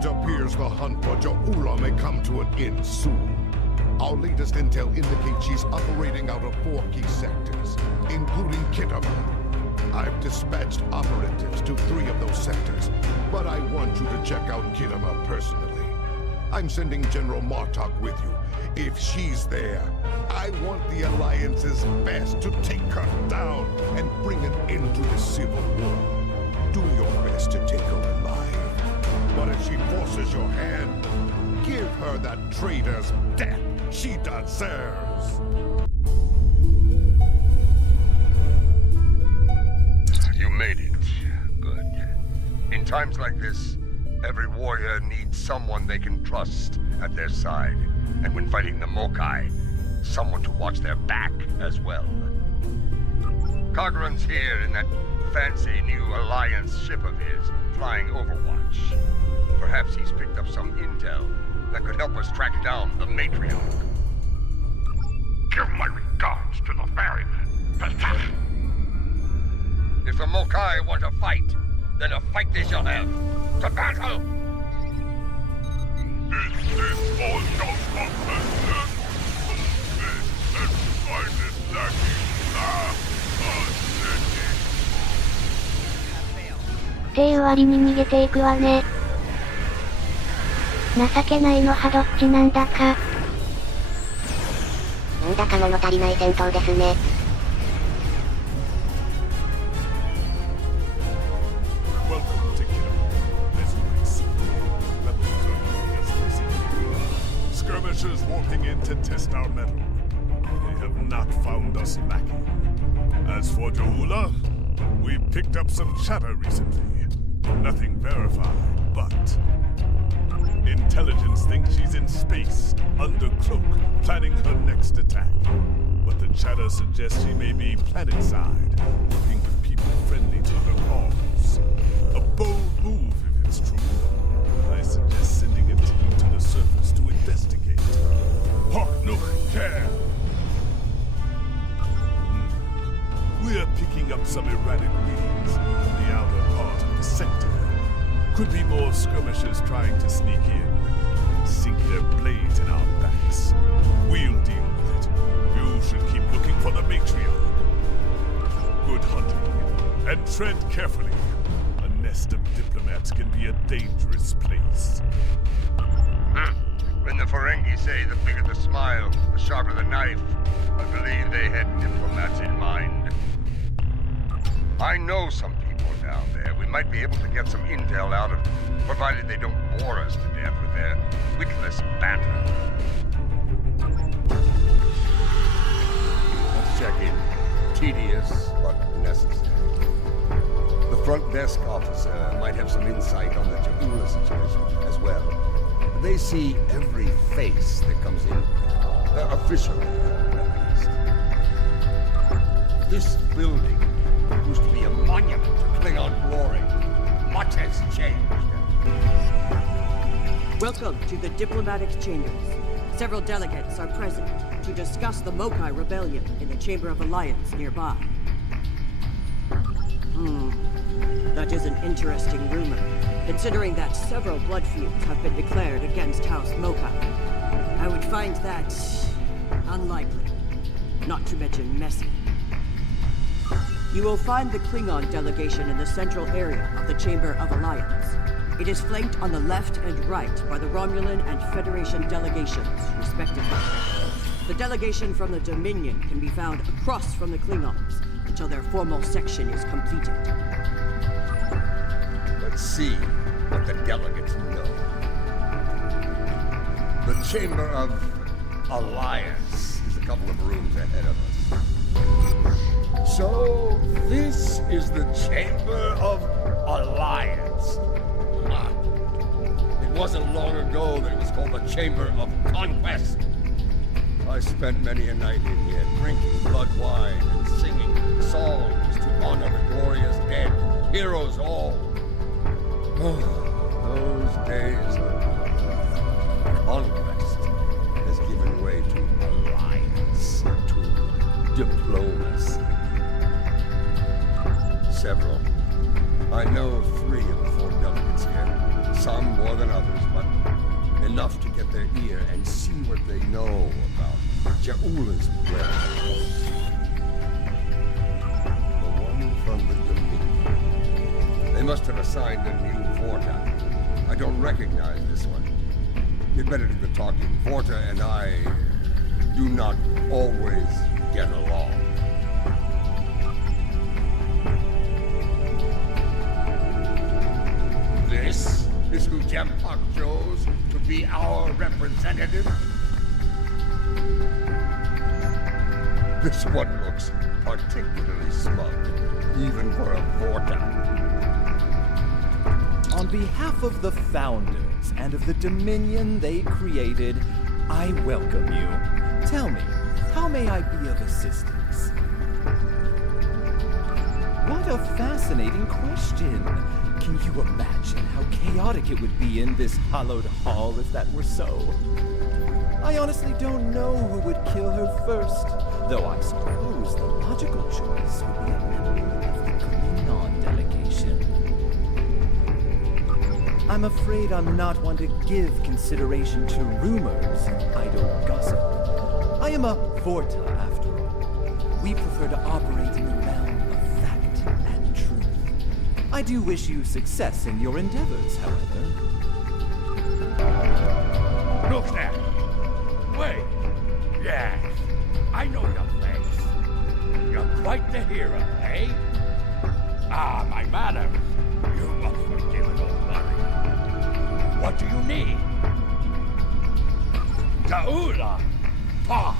It appears the hunt for Ja'ula may come to an end soon. Our latest intel indicates she's operating out of 4 key sectors, including Kitama. I've dispatched operatives to 3 of those sectors, but I want you to check out Kitama personally. I'm sending General Martok with you. If she's there, I want the Alliance's best to take her down and bring an end to the civil war. Do your best to take her alive. But if she forces your hand, give her that traitor's death she deserves. You made it. Good. In times like this, every warrior needs someone they can trust at their side. And when fighting the Mokai, someone to watch their back as well. Kagran's here in that fancy new Alliance ship of his, flying Overwatch. Perhaps he's picked up some intel that could help us track down the Matriarch. Give my regards to the ferryman. If the Mokai want to fight, then a fight they shall have. To battle! Is this all your competition? Let's find it lacking. A city. っていう割に逃げていくわね。情けないのはどっちなんだか。なんだか物足りない戦闘ですね。Skirmishers warping in to test our mettle. They have not found us lacking. As for Ja'ula, we picked up some chatter recently. Nothing verified, but intelligence thinks she's in space, under cloak, planning her next attack. But the chatter suggests she may be planetside, looking for people friendly to her cause. A bold move if it's true. I suggest sending a team to the surface to investigate. Hawk, no, care! We're picking up some erratic readings in the outer part of the sector. Could be more skirmishers trying to sneak in, sink their blades in our backs. We'll deal with it. You should keep looking for the Matriarch. Good hunting. And tread carefully. A nest of diplomats can be a dangerous place. When the Ferengi say the bigger the smile, the sharper the knife, I believe they had diplomats in mind. I know some people down there. We might be able to get some intel out of them, provided they don't bore us to death with their witless banter. Let's check in. Tedious, but necessary. The front desk officer might have some insight on the Ja'ula situation as well. They see every face that comes in, officially, at least. This building used to be a monument to Klingon glory. Much has changed. Welcome to the diplomatic chambers. Several delegates are present to discuss the Mokai rebellion in the Chamber of Alliance nearby. That is an interesting rumor, considering that several blood feuds have been declared against House Mokai. I would find that unlikely, not to mention messy. You will find the Klingon delegation in the central area of the Chamber of Alliance. It is flanked on the left and right by the Romulan and Federation delegations, respectively. The delegation from the Dominion can be found across from the Klingons until their formal section is completed. Let's see what the delegates know. The Chamber of Alliance is a couple of rooms ahead of us. So, this is the Chamber of Alliance. It wasn't long ago that it was called the Chamber of Conquest. I spent many a night in here drinking blood wine and singing songs to honor the glorious dead, heroes all. Those days are gone. Conquest has given way to alliance, to diplomacy. Several. I know 3 of the 4 delegates here. Some more than others, but enough to get their ear and see what they know about Ja'ula's whereabouts. The one from the Dominion. They must have assigned a new Vorta. I don't recognize this one. You'd better do the talking. Vorta and I do not always get along. This is who Jempak chose to be our representative? This one looks particularly smug, even for a Vorta. On behalf of the Founders and of the Dominion they created, I welcome you. Tell me, how may I be of assistance? What a fascinating question. Can you imagine how chaotic it would be in this hallowed hall if that were so? I honestly don't know who would kill her first, though I suppose the logical choice would be a member of the Klingon delegation. I'm afraid I'm not one to give consideration to rumors and idle gossip. I am a Vorta, after all. We prefer to operate in the realm of fact and truth. I do wish you success in your endeavors, however. Look there! Wait! Yes, I know your face. You're quite the hero, eh? Ah, my manners. You must forgive an old worry. What do you need? Ja'ula! Pah!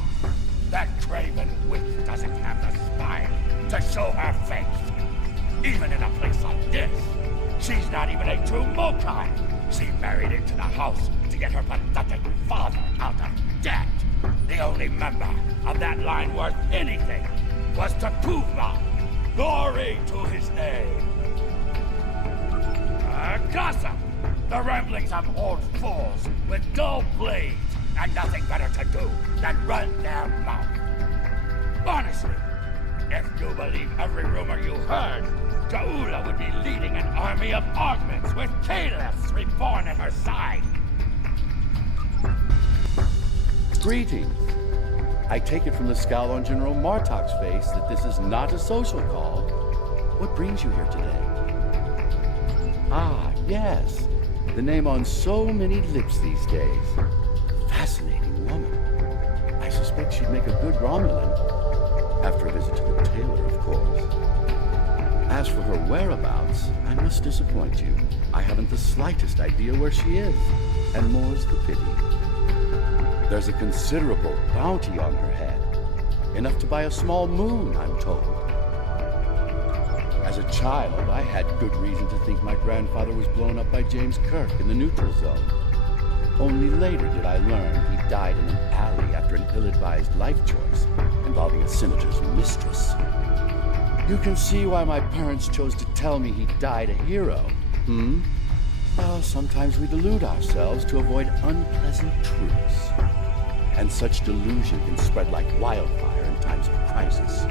That craven witch doesn't have the spine to show her face. Even in a place like this, she's not even a true Mokai. She married into the house to get her pathetic father out of debt. The only member of that line worth anything was Takuma. Glory to his name. Gossip! The ramblings of old fools with dull blades and nothing better to do than run their mouth. Honestly, if you believe every rumor you heard, Ja'ula would be leading an army of augments with Caliths reborn at her side. Greetings. I take it from the scowl on General Martok's face that this is not a social call. What brings you here today? Ah, yes. The name on so many lips these days. Fascinating woman. I suspect she'd make a good Romulan. After a visit to the tailor, of course. As for her whereabouts, I must disappoint you. I haven't the slightest idea where she is. And more's the pity. There's a considerable bounty on her head. Enough to buy a small moon, I'm told. As a child, I had good reason to think my grandfather was blown up by James Kirk in the neutral zone. Only later did I learn he died in an alley after an ill-advised life choice involving a senator's mistress. You can see why my parents chose to tell me he died a hero, Well, sometimes we delude ourselves to avoid unpleasant truths. And such delusion can spread like wildfire in times of crisis.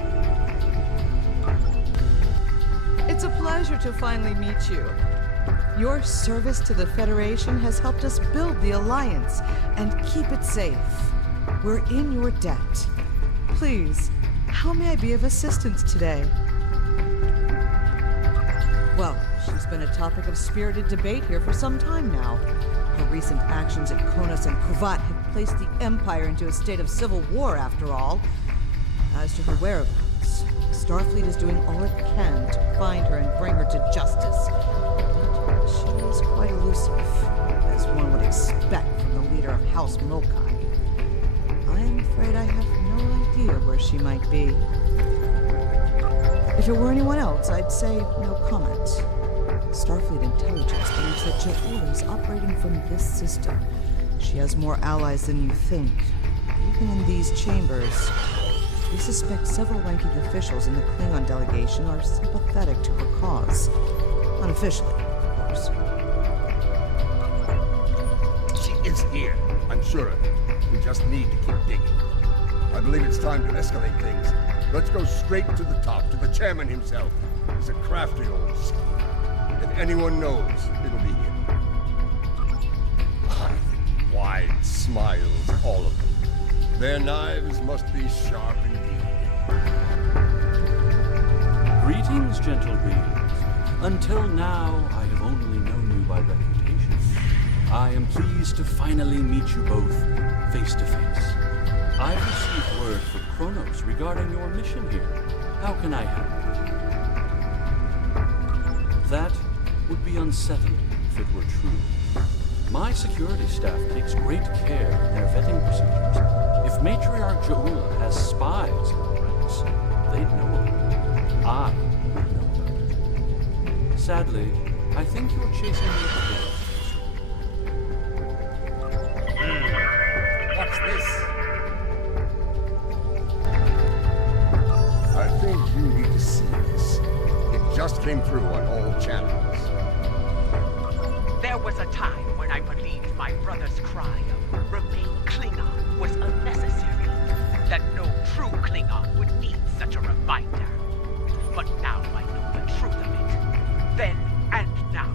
It's a pleasure to finally meet you. Your service to the Federation has helped us build the Alliance and keep it safe. We're in your debt. Please, how may I be of assistance today? Well, she's been a topic of spirited debate here for some time now. Her recent actions at Konos and Kuvat have placed the Empire into a state of civil war, after all. As to her whereabouts, Starfleet is doing all it can to find her and bring her to justice. But she is quite elusive, as one would expect from the leader of House Mokai. I'm afraid I have no idea where she might be. If it were anyone else, I'd say no comment. Starfleet intelligence believes that Ja'ula is operating from this system. She has more allies than you think. Even in these chambers, we suspect several ranking officials in the Klingon delegation are sympathetic to her cause. Unofficially, of course. She is here. I'm sure of it. We just need to keep digging. I believe it's time to escalate things. Let's go straight to the top, to the chairman himself. He's a crafty old schemer. If anyone knows, it'll be him. Wide smiles, all of them. Their knives must be sharp indeed. Greetings, gentle beings. Until now, I have only known you by reputation. I am pleased to finally meet you both face to face. I've received word from Kronos regarding your mission here. How can I help? That would be unsettling if it were true. My security staff takes great care in their vetting procedures. If Matriarch Jaula has spies in the ranks, they'd know about it. I would know about it. Sadly, I think you're chasing me up the road. What's this? I think you need to see this. It just came through on all channels. There was a time when I believed my brother's cry of "Remain Klingon" was unnecessary. That no true Klingon would need such a reminder. But now I know the truth of it. Then and now.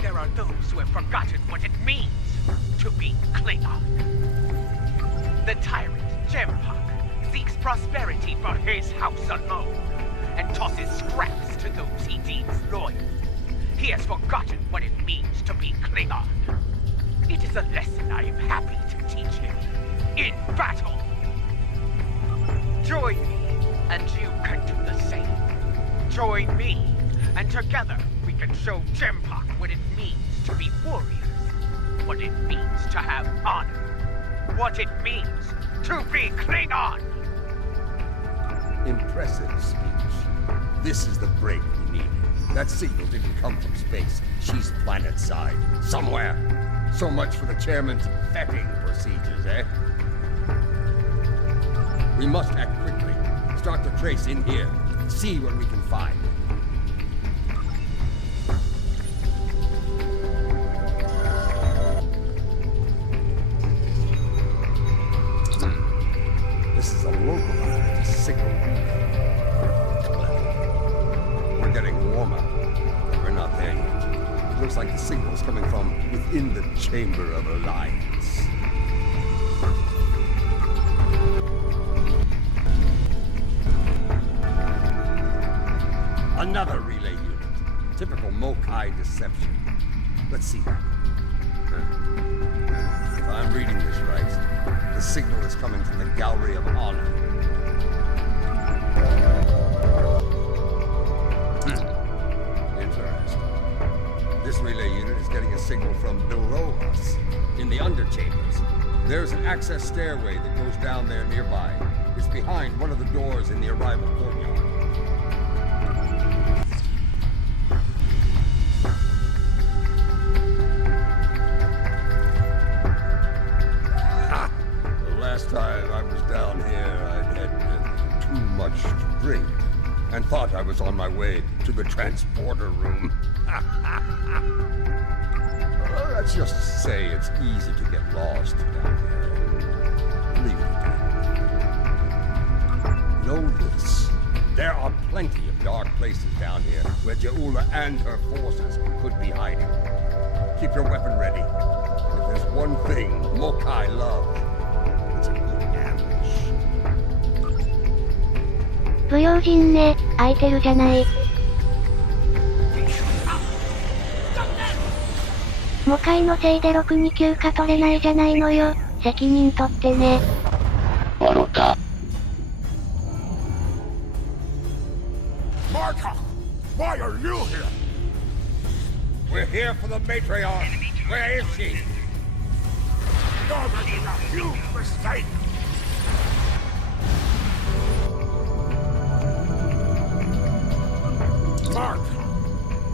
There are those who have forgotten what it means to be Klingon. The tyrant, Jempak, seeks prosperity for his house alone, and tosses scraps to those he deems loyal. He has forgotten what it means to be Klingon. It is a lesson I am happy to teach him. In battle! Join me, and you can do the same. Join me, and together we can show Jempak what it means to be warriors. What it means to have honor. What it means to be Klingon! Impressive speech. This is the break we needed. That signal didn't come from space. She's planet-side. Somewhere. So much for the chairman's vetting procedures, eh? We must act quickly. Start the trace in here. See what we can find. This is a local signal relay. Clever. We're getting warmer. We're not there yet. It looks like the signal's coming from within the Chamber of Alliance. Another relay unit. Typical Mokai deception. Let's see that. If I'm reading this right, the signal is coming from the Gallery of Honor. Interesting. This relay unit is getting a signal from below us, in the underchambers. There's an access stairway that goes down there nearby. It's behind one of the doors in the arrival courtyard. Last time I was down here, I'd had too much to drink and thought I was on my way to the transporter room. Let's just say it's easy to get lost down here. Leave it at that. Know this. There are plenty of dark places down here where Jaula and her forces could be hiding. Keep your weapon ready. If there's one thing Mokai love, 不用心ね、空いてるじゃない。モカイのせいでろくに休暇取れないじゃないのよ。責任取ってね。笑った。Marta! Why are you here? We're here for the matriarch. Where is she? You're making a huge mistake! Marta,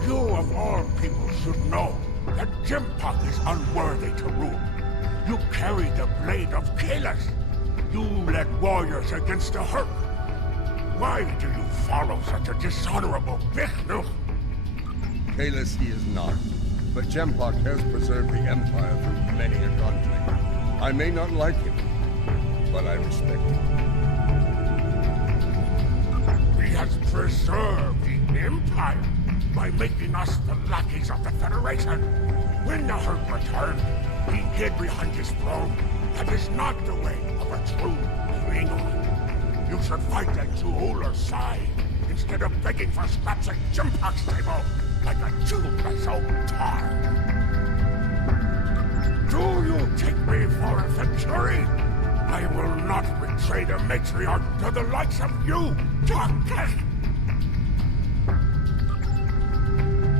you of all people should know that Jempak is unworthy to rule. You carry the blade of Kalas. You led warriors against the Herc. Why do you follow such a dishonorable Bichnuch? Kalas he is not, but Jempak has preserved the Empire through many a conflict. I may not like him, but I respect him. He has preserved the Empire by making us the lackeys of the Federation. When the Herc returned, He hid behind his throne. That is not the way of a true Klingon. You should fight at Juula's side instead of begging for scraps at Jimpak's table like a Juula's old tar. Do you take me for a victory? I will not betray the matriarch to the likes of you, Darkest!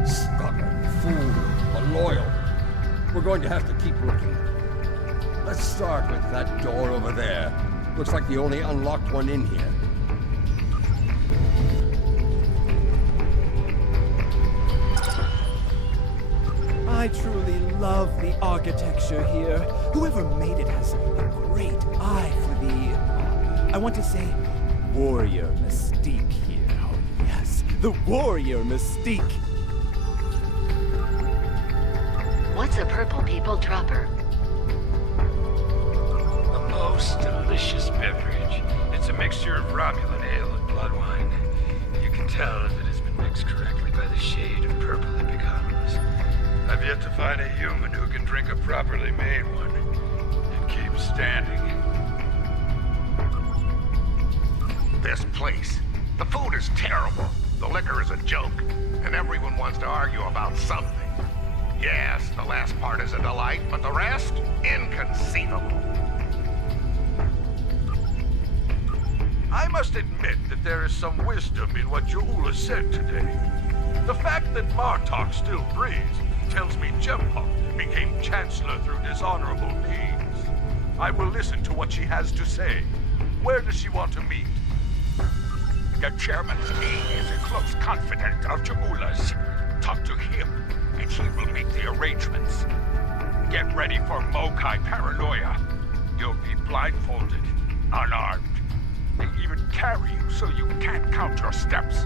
Stubborn fool, but loyal. We're going to have to keep looking. Let's start with that door over there. Looks like the only unlocked one in here. I truly love the architecture here. Whoever made it has a great eye for the, I want to say, warrior mystique here. Oh, yes, the warrior mystique. What's a purple people dropper? A most delicious beverage. It's a mixture of Romulan ale and blood wine. You can tell if it has been mixed correctly by the shade of purple it becomes. I've yet to find a human who can drink a properly made one and keep standing. This place. The food is terrible. The liquor is a joke. And everyone wants to argue about something. Yes, the last part is a delight, but the rest? Inconceivable. I must admit that there is some wisdom in what Juula said today. The fact that Martok still breathes tells me Jempok became Chancellor through dishonorable means. I will listen to what she has to say. Where does she want to meet? The chairman's aide is a close confidant of Juula's. Talk to him, and he will make the arrangements. Get ready for Mokai paranoia. You'll be blindfolded, unarmed. They even carry you so you can't count your steps.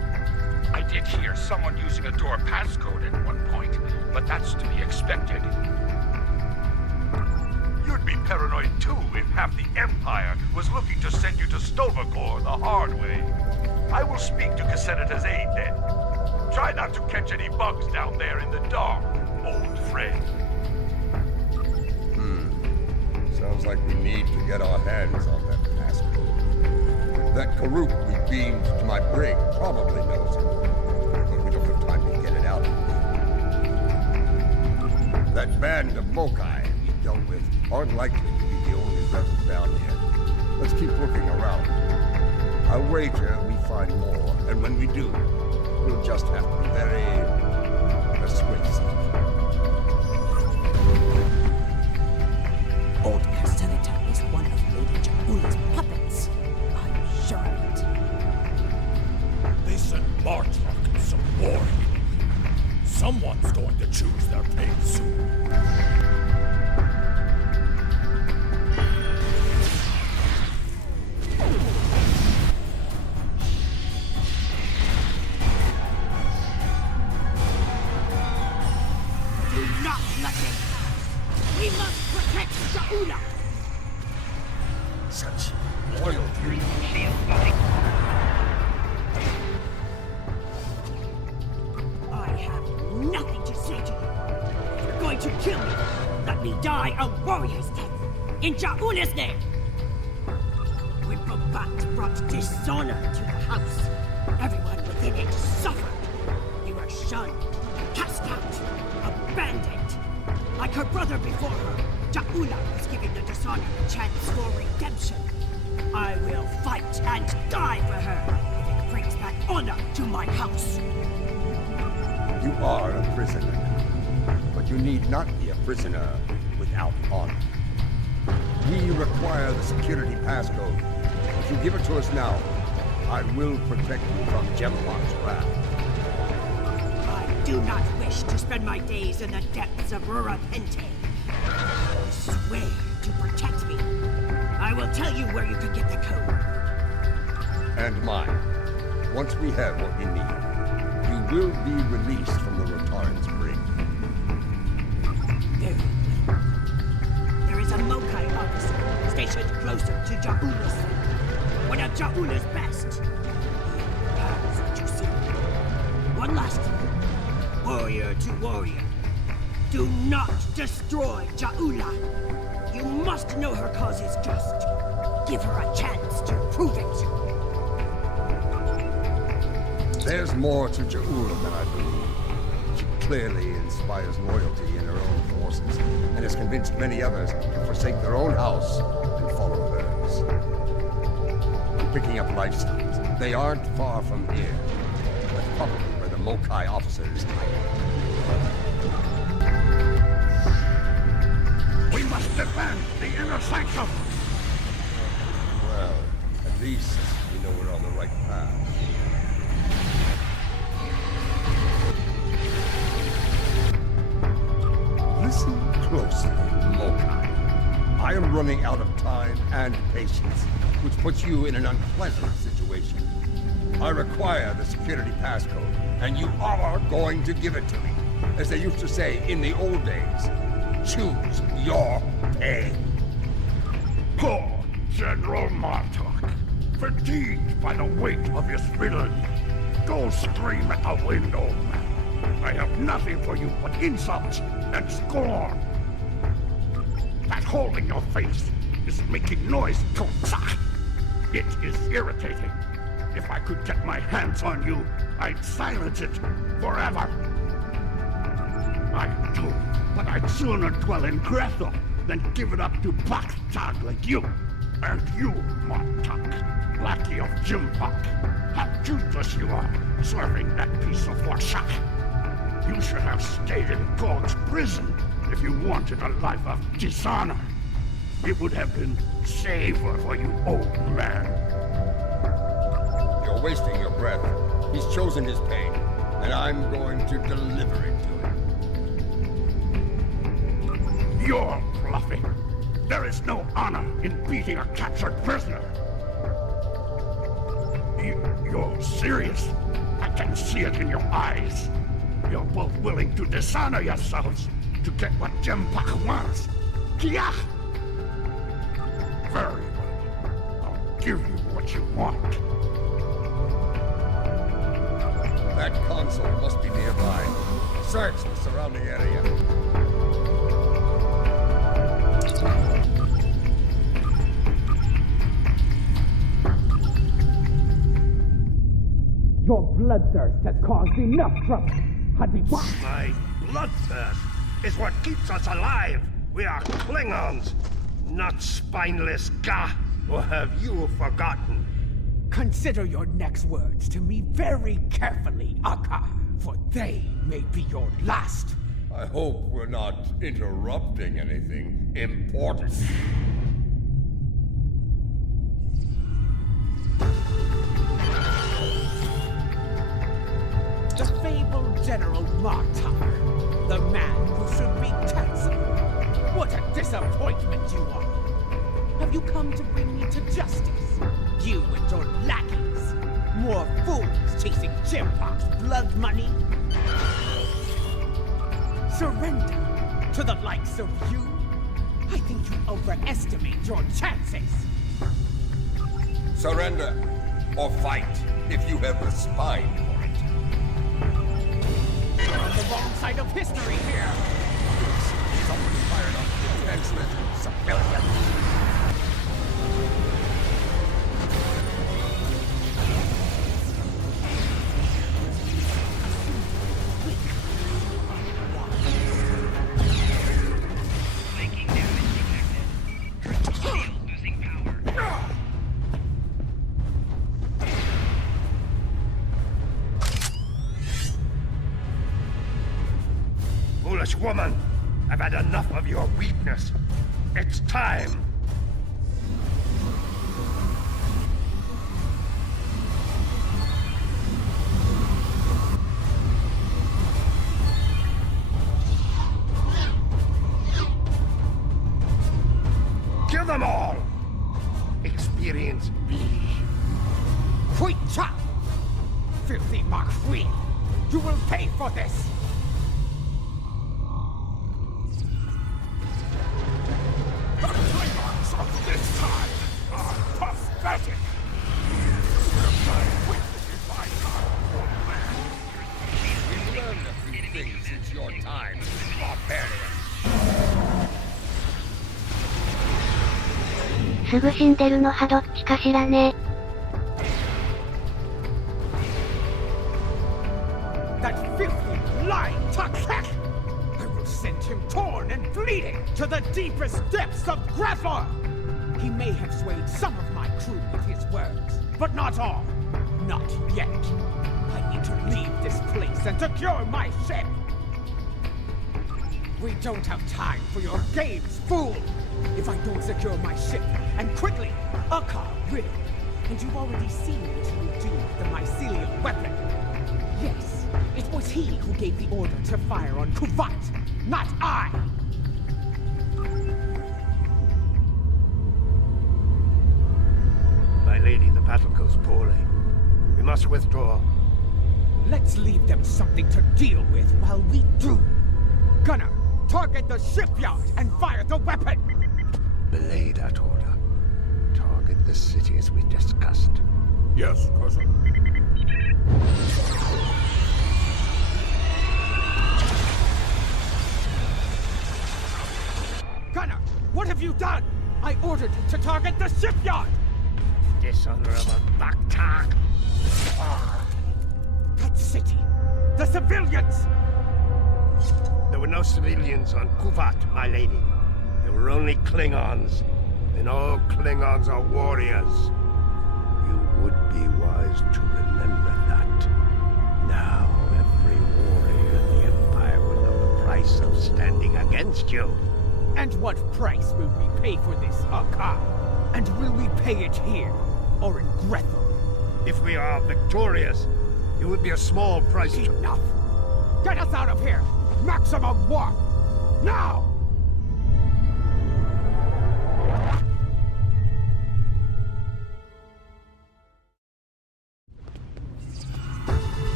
I did hear someone using a door passcode at one point, but that's to be expected. You'd be paranoid too if half the Empire was looking to send you to Stovacor the hard way. I will speak to Casenata's aide then. Try not to catch any bugs down there in the dark, old friend. Sounds like we need to get our hands on that passcode. That Karuk we beamed to my brig probably knows it, but we don't have time to get it out of here. That band of Mokai we dealt with aren't likely to be the only rebels down here. Let's keep looking around. I'll wager we find more, and when we do, we'll just have to be very persuasive. Old Casenata is one of Lady Juula's puppets. I'm sure of it. They sent Martok and some more here. Someone's going to choose their fate soon. Do not let them pass. We must protect Juula. Such loyalty. I have nothing to say to you. If you're going to kill me, let me die a warrior's death. In Juula's name. When Bobat brought dishonor to the house, everyone within it suffered. They were shunned, cast out, abandoned. Like her brother before her, Juula was giving the dishonor a chance for redemption. I will fight and die for her if it brings back honor to my house. You are a prisoner, but you need not be a prisoner without honor. We require the security passcode. If you give it to us now, I will protect you from Jempok's wrath. I do not wish to spend my days in the depths of Rurapente. Swear to protect me. I will tell you where you can get the code. And mine. Once we have what we need, you will be released from the Rotaran's brig. Very well. There is a Mokai officer stationed closer to Juula's side. One of Juula's best. That's what you see. One last thing. Warrior to warrior. Do not destroy Jaula. You must know her cause is just. Give her a chance to prove it. There's more to Jaula than I believe. She clearly inspires loyalty in her own forces, and has convinced many others to forsake their own house and follow hers. I'm picking up life signs. They aren't far from here. That's probably where the Mokai officer is hiding. We must defend the inner sanctum! Well, at least we know we're on the right path. Listen closely, Mokai. I am running out of time and patience, which puts you in an unpleasant situation. I require the security passcode, and you are going to give it to me. As they used to say in the old days, choose your pain. Poor General Martok, fatigued by the weight of his villainy. Go scream at the window, man. I have nothing for you but insults and scorn. That hole in your face is making noise, Totsa. It is irritating. If I could get my hands on you, I'd silence it forever. I do, but I'd sooner dwell in Grethel than give it up to Bakhtag like you. And you, Martok, lackey of Jimpok, how toothless you are, serving that piece of Warshak. You should have stayed in God's prison if you wanted a life of dishonor. It would have been safer for you, old man. You're wasting your breath. He's chosen his pain, and I'm going to deliver it to him. You're bluffing. There is no honor in beating a captured prisoner. You're serious. I can see it in your eyes. You're both willing to dishonor yourselves to get what Jempak wants. Kia! Very well. I'll give you what you want. That console must be nearby. Search the surrounding area. Your bloodthirst has caused enough trouble. My bloodthirst is what keeps us alive. We are Klingons, not spineless Ga. Or have you forgotten? Consider your next words to me very carefully, Akka, for they may be your last. I hope we're not interrupting anything important. The fabled General Martok, the man who should be cancelled. What a disappointment you are! Have you come to bring me to justice? You and your lackeys? More fools chasing Jimpok's blood money? Surrender to the likes of you? I think you overestimate your chances. Surrender or fight if you have the spine for it. You're on the wrong side of history here. Someone fired on defenseless civilians. Foolish woman, I've had enough of your weakness. It's time. Kill them all! Experience me. Quick chop! Filthy Mark Free! You will pay for this! The Klingons of this time are pathetic! My weakness is my God, old man. We've learned a few things since your time, barbarian. すぐ死んでるのはどっちかしらね。That filthy, lying Tuck-Hack! I will send him torn and bleeding to the deepest depths of Grathor! He may have swayed some of my crew with his words, but not all. Not yet. I need to leave this place and secure my ship! We don't have time for your games, fool! If I don't secure my ship, and quickly, Akar will. And you've already seen what he will do with the mycelial weapon. Yes, it was he who gave the order to fire on Kuvat, not I! My lady, the battle goes poorly. We must withdraw. Let's leave them something to deal with while we do. Gunner, target the shipyard and fire the weapon! Belay that order. Target the city as we discussed. Yes, cousin. Gunner, what have you done? I ordered you to target the shipyard! Dishonorable Baktak! That city! The civilians! There were no civilians on Kuvat, my lady. There were only Klingons. And all Klingons are warriors. You would be wise to remember that. Now every warrior in the Empire will know the price of standing against you. And what price will we pay for this, Akar? And will we pay it here, or in Grathor? If we are victorious, it would be a small price to... Enough! Get us out of here! Maximum warp! Now!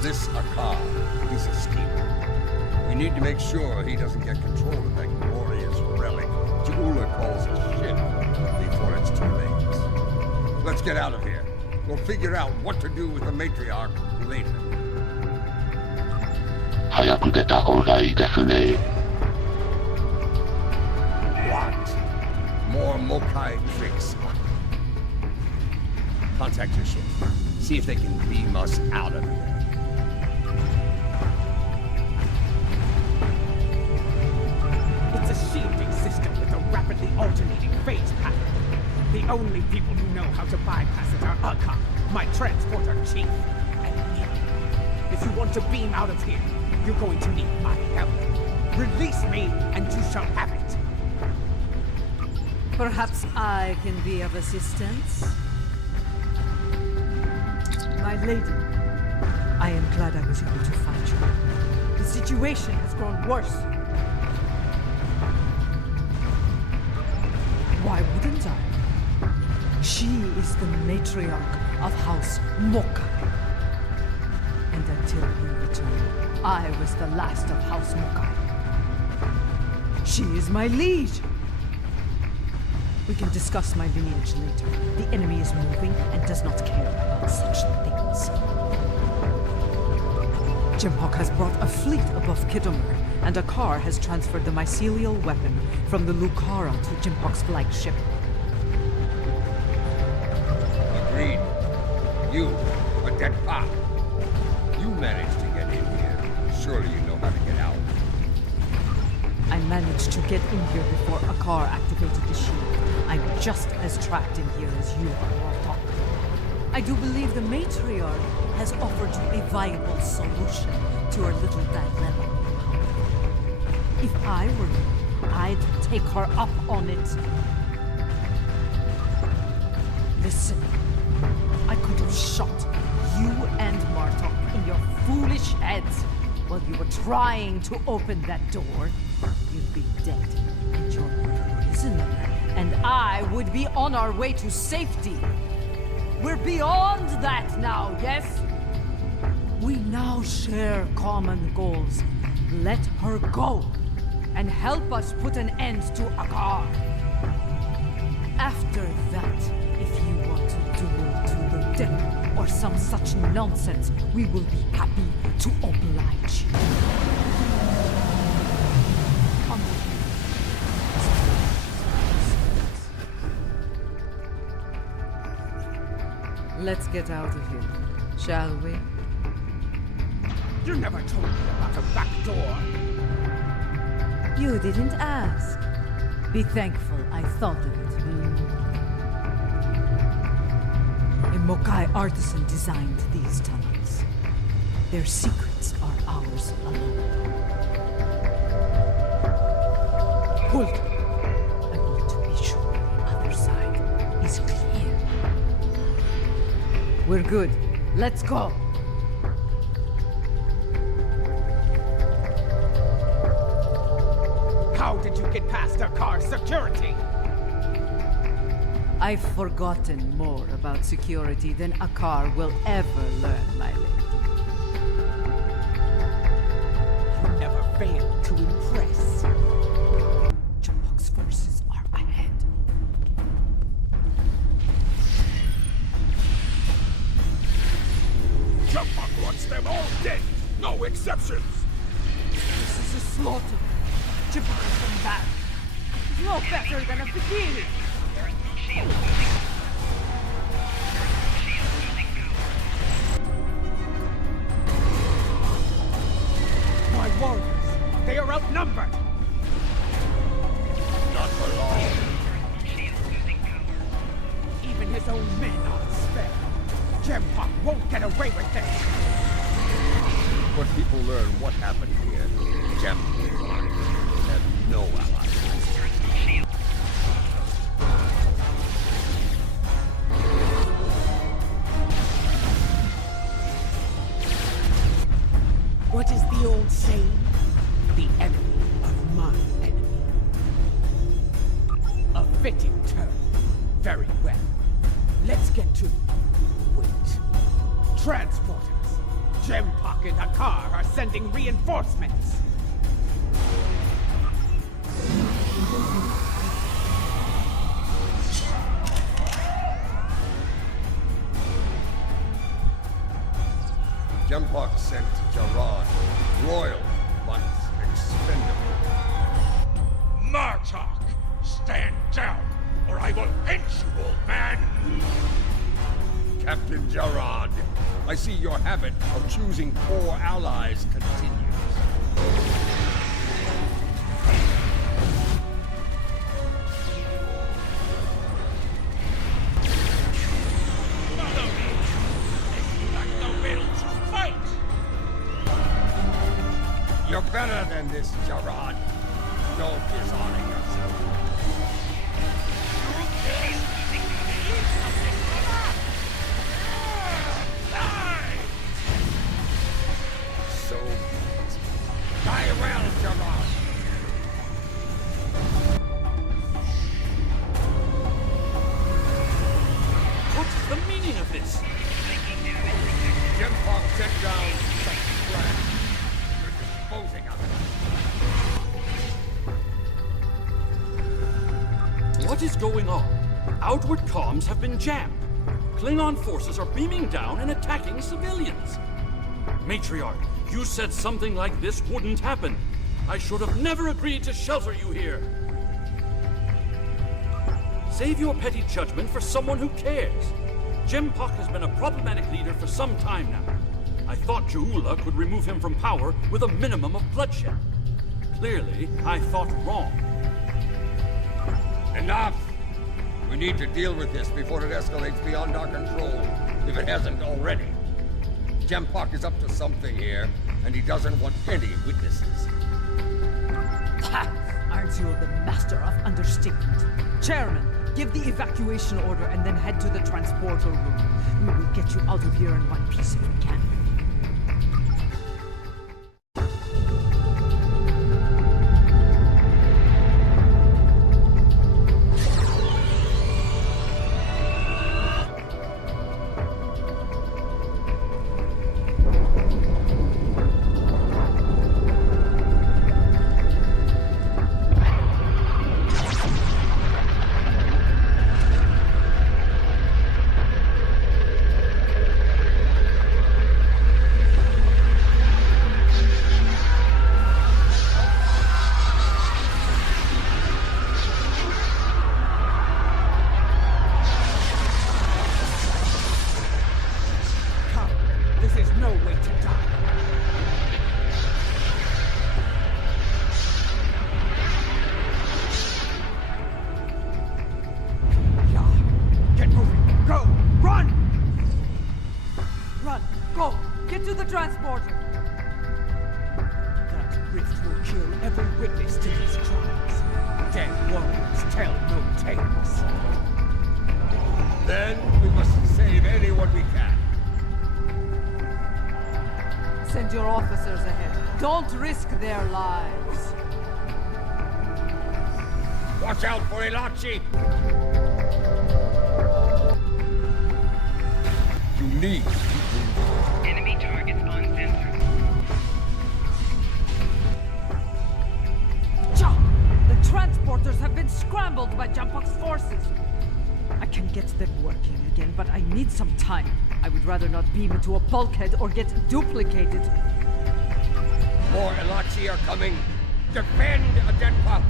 This Akar, he's a schemer. We need to make sure he doesn't get control of that glorious relic Ja'ula calls a ship before it's too late. Let's get out of here. We'll figure out what to do with the matriarch later. 早く出た方がいいですね。What? More Mokai tricks. Contact your ship. See if they can beam us out of here. It's a shielding system with a rapidly alternating phase pattern. The only people who know how to bypass it are Akar, my transporter chief, and me. If you want to beam out of here, you're going to need my help. Release me, and you shall have it. Perhaps I can be of assistance? My lady, I am glad I was able to find you. The situation has grown worse. Why wouldn't I? She is the matriarch of House Mocha. And until he returned, I was the last of House Mocha. She is my liege. We can discuss my lineage later. The enemy is moving and does not care about such things. Jimhawk has brought a fleet above Kidomer, and Akar has transferred the mycelial weapon from the Lucara to Jimhawk's flagship. Agreed. You, a dead cop. You managed to get in here. Surely you know how to get out. I managed to get in here before Akar activated the shield. I'm just as trapped in here as you are, Martok. I do believe the matriarch has offered you a viable solution to her little dilemma. If I were you, I'd take her up on it. Listen, I could have shot you and Martok in your foolish heads while you were trying to open that door. You'd be dead, and you're a prisoner, and I would be on our way to safety. We're beyond that now, yes? We now share common goals. Let her go, and help us put an end to Akar. After that, if you want to duel to the death or some such nonsense, we will be happy to oblige you. Let's get out of here, shall we? You never told me about a back door. You didn't ask. Be thankful I thought of it. A Mokai artisan designed these tunnels. Their secrets are ours alone. Hold on. I want to be sure the other side is clear. We're good. Let's go. How did you get past our car's security? I've forgotten more about security than a car will ever learn, my lady. You never failed to impress. Jumbox forces are ahead. Jumbuck wants them all dead! No exceptions! This is a slaughter. Jumbox has been bad. No better than a fakir. My warriors, they are outnumbered. Not for long. Even his own men aren't spared. Jumbox won't get away with this. When people learn what happened here, Jumbock had no allies. What is the old saying? The enemy of my enemy. A fitting term. Very well. Let's get to... Wait. Transporters. Jumbock and the car are sending reinforcements. Jumbock sent Jarad, loyal but expendable. Martok! Stand down, or I will hit you, old man! Captain Jarad, I see your habit of choosing poor allies continues. Follow me! If you lack the will to fight! You're better than this, Jarad. Don't dishonor yourself. So be it. Die well, Jarad. What is the meaning of this? Jumbock sent down such trash. You're disposing of it. What is going on? Outward comms have been jammed. Klingon forces are beaming down and attacking civilians. Matriarch, you said something like this wouldn't happen. I should have never agreed to shelter you here. Save your petty judgment for someone who cares. Jumbock has been a problematic leader for some time now. I thought Ja'ula could remove him from power with a minimum of bloodshed. Clearly, I thought wrong. Enough! We need to deal with this before it escalates beyond our control, if it hasn't already. Jumbock is up to something here, and he doesn't want any witnesses. Ha! Aren't you the master of understatement? Chairman, give the evacuation order and then head to the transporter room. We will get you out of here in one piece if we can. tell no tales. Then we must save anyone we can. Send your officers ahead. Don't risk their lives. Watch out for Elachi! You need to keep moving. Enemy targets on sensor. Jump! The transporters have been scrambled by Jampak's forces. I can get them working again, but I need some time. I would rather not beam into a bulkhead or get duplicated. More Elachi are coming. Defend Adenpa!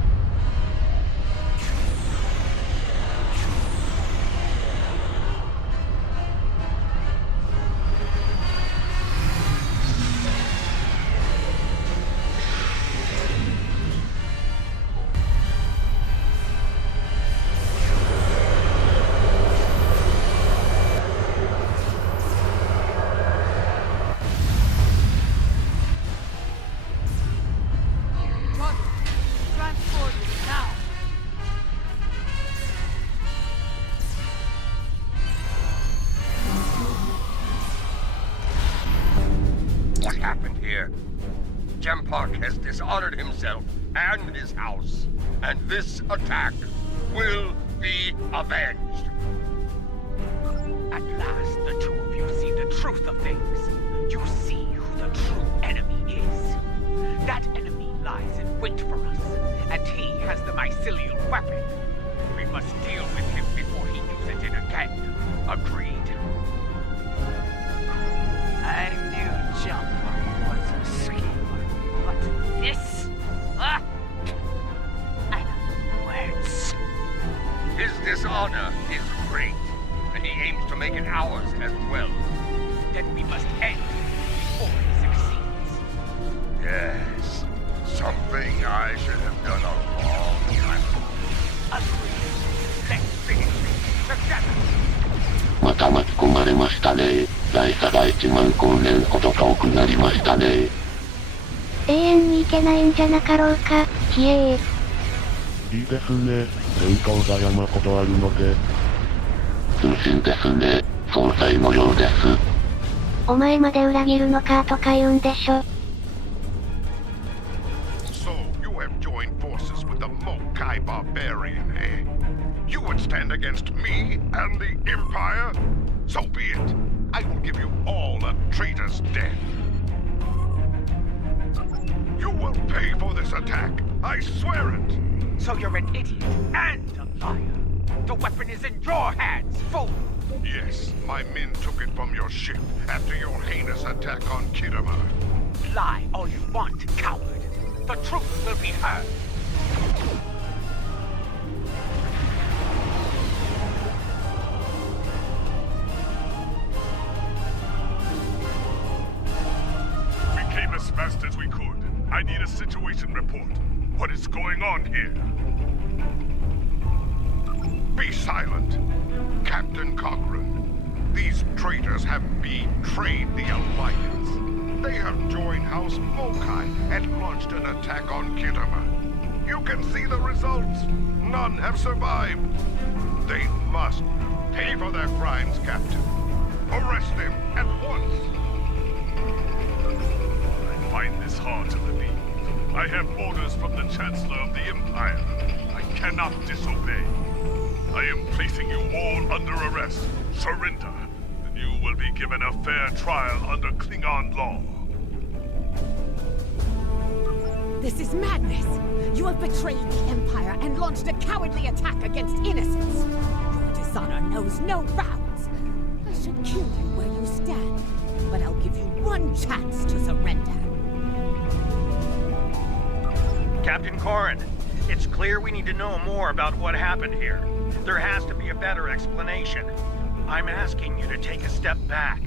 What happened here? Jempark has dishonored himself and his house, and this attack will be avenged. At last, the two of you see the truth of things. You see who the true enemy is. That enemy lies in wait for us, and he has the mycelial weapon. We must deal with him before he uses it again. Agreed? I knew Jumper was a schemer, but this... I have words. His dishonor is great, and he aims to make it ours as well. Then we must end before he succeeds. Yes, something I should have done a long time ago. Agreed. Let's finish it together. また巻き込まれましたね。大差が1万光年ほど遠くなりましたね。永遠に行けないんじゃなかろうか、ひえー。いいですね。戦闘が山ほどあるので。通信ですね。総裁のようです。お前まで裏切るのかとか言うんでしょ。So, you have joined forces with the Mokai barbarian, eh? You would stand against me and the Empire? So be it. I will give you all a traitor's death. You will pay for this attack. I swear it. So you're an idiot and a liar. The weapon is in your hands, fool. Yes, my men took it from your ship after your heinous attack on Kitama. Lie all you want, coward. The truth will be heard. We came as fast as we could. I need a situation report. What is going on here? Be silent. Captain Cochrane, these traitors have betrayed the Alliance. They have joined House Mokai and launched an attack on Kitama. You can see the results. None have survived. They must pay for their crimes, Captain. Arrest them at once. I find this hard to believe. I have orders from the Chancellor of the Empire. I cannot disobey. I am placing you all under arrest. Surrender, and you will be given a fair trial under Klingon law. This is madness! You have betrayed the Empire and launched a cowardly attack against innocents! Your dishonor knows no bounds! I should kill you where you stand, but I'll give you one chance to surrender. Captain Corrin, it's clear we need to know more about what happened here. There has to be a better explanation. I'm asking you to take a step back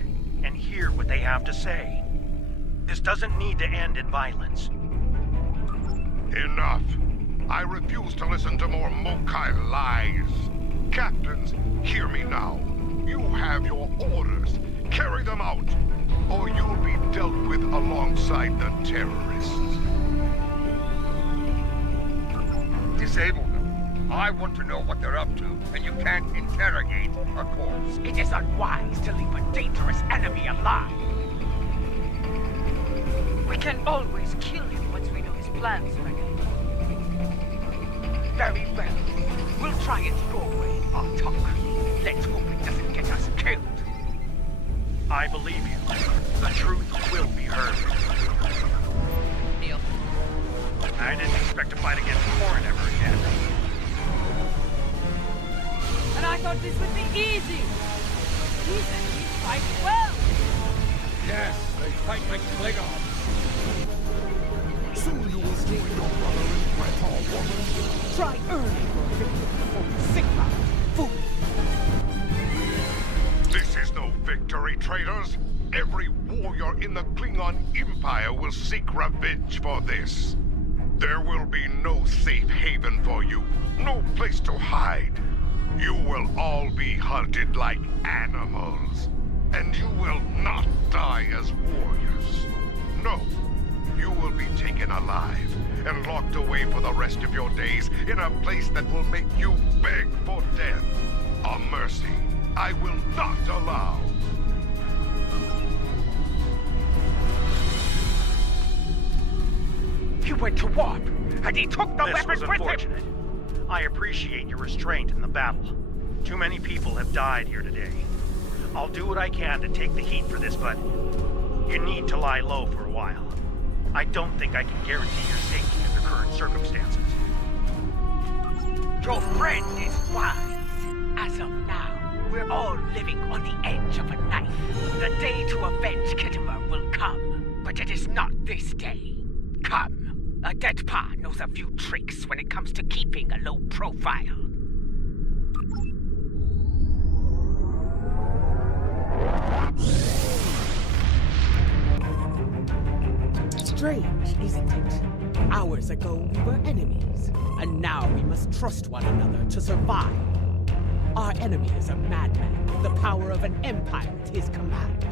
and hear what they have to say. This doesn't need to end in violence. Enough. I refuse to listen to more Mokai lies. Captains, hear me now. You have your orders. Carry them out, or you'll be dealt with alongside the terrorists. Disable them. I want to know what they're up to, and you can't interrogate a corpse. It is unwise to leave a dangerous enemy alive. We can always kill him once we know his plans, Regan. Very well. We'll try it your way, Martok. Let's hope it doesn't get us killed. I believe you. The truth will be heard. I didn't expect to fight against Corrin ever again. And I thought this would be easy. These enemies fight well. Yes, they fight like Klingons. Soon you will join your brother in battle, woman. Try earning your victory before you Sigma, fool. This is no victory, traitors. Every warrior in the Klingon Empire will seek revenge for this. There will be no safe haven for you, no place to hide. You will all be hunted like animals. And you will not die as warriors. No, you will be taken alive and locked away for the rest of your days in a place that will make you beg for death. A mercy I will not allow. He went to warp, and he took the This weapon was with unfortunate. him. I appreciate your restraint in the battle. Too many people have died here today. I'll do what I can to take the heat for this, but you need to lie low for a while. I don't think I can guarantee your safety under current circumstances. Your friend is wise. As of now, we're all living on the edge of a knife. The day to avenge Kittimer will come, but it is not this day. Come. A dead pa knows a few tricks when it comes to keeping a low profile. Strange, isn't it? Hours ago, we were enemies, and now we must trust one another to survive. Our enemy is a madman with the power of an empire at his command.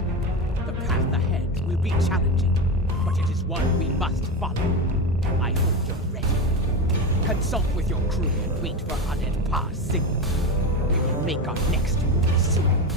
The path ahead will be challenging, but it is one we must follow. I hope you're ready. Consult with your crew and wait for Aded Pa's signal. We will make our next move soon.